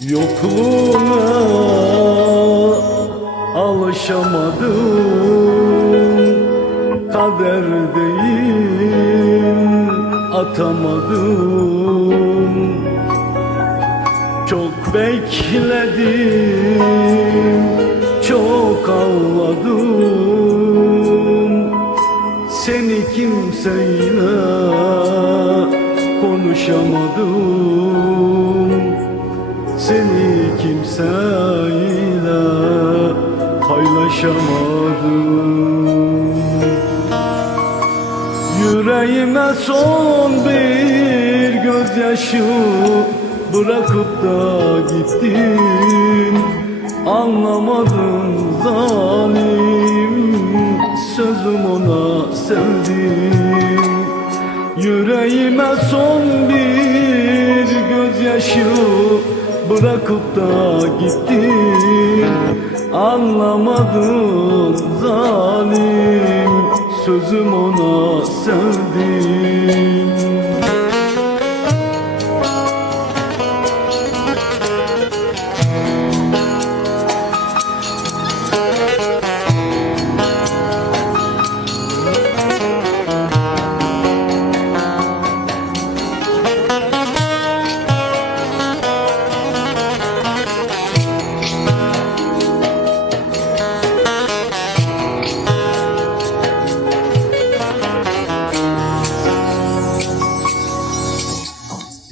Yokluğuna alışamadım. Kader değil atamadım. Çok bekledim çok ağladım. Kimseyle konuşamadım. Seni kimseyle paylaşamadım. Yüreğime son bir gözyaşı bırakıp da gittin. Anlamadın zalim sözüm ona sevdim Yüreğime son bir gözyaşı bırakıp da gittin Anlamadın zalim sözüm ona sevdim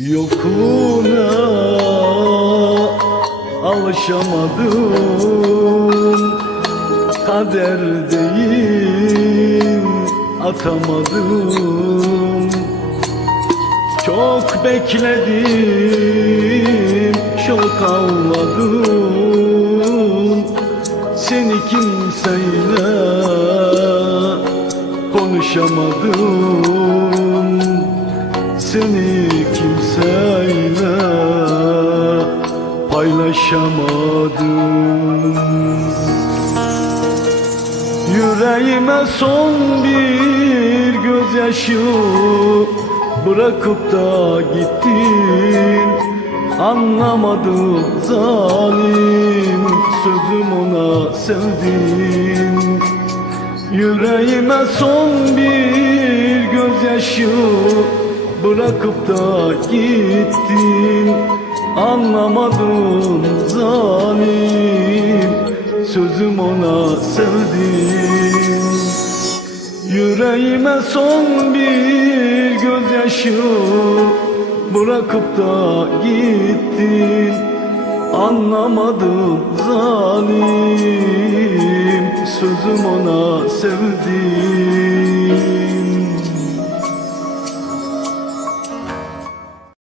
Yokluğuna alışamadım. Kader değil atamadım Çok bekledim, çok ağladım. Seni kimseyle konuşamadım. Seni paylaşamadım Yüreğime son bir gözyaşı bırakıp da gittin Anlamadım zalim sözüm ona sevdim. Yüreğime son bir gözyaşı bırakıp da gittin Anlamadım zalim sözüm ona sevdim. Yüreğime son bir gözyaşı bırakıp da gittin. Anlamadım zalim sözüm ona sevdim